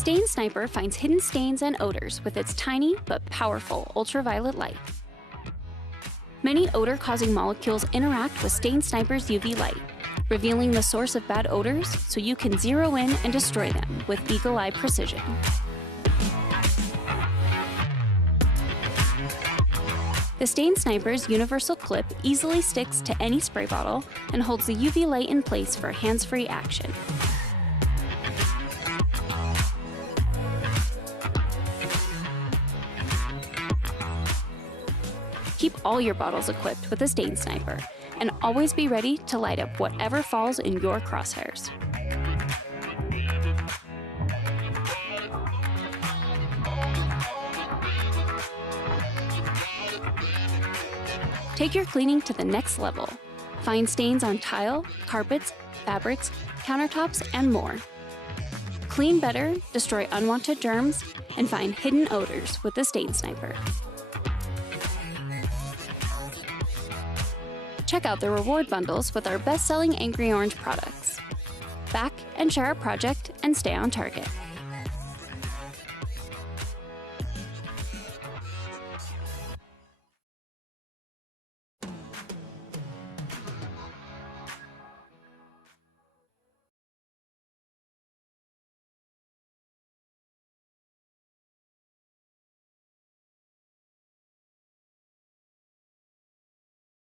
Stain Sniper finds hidden stains and odors with its tiny but powerful ultraviolet light. Many odor-causing molecules interact with Stain Sniper's UV light, revealing the source of bad odors so you can zero in and destroy them with eagle-eye precision. The Stain Sniper's universal clip easily sticks to any spray bottle and holds the UV light in place for hands-free action. Keep all your bottles equipped with a Stain Sniper, and always be ready to light up whatever falls in your crosshairs. Take your cleaning to the next level. Find stains on tile, carpets, fabrics, countertops, and more. Clean better, destroy unwanted germs, and find hidden odors with the Stain Sniper. Check out the reward bundles with our best-selling Angry Orange products. Back and share our project and stay on target.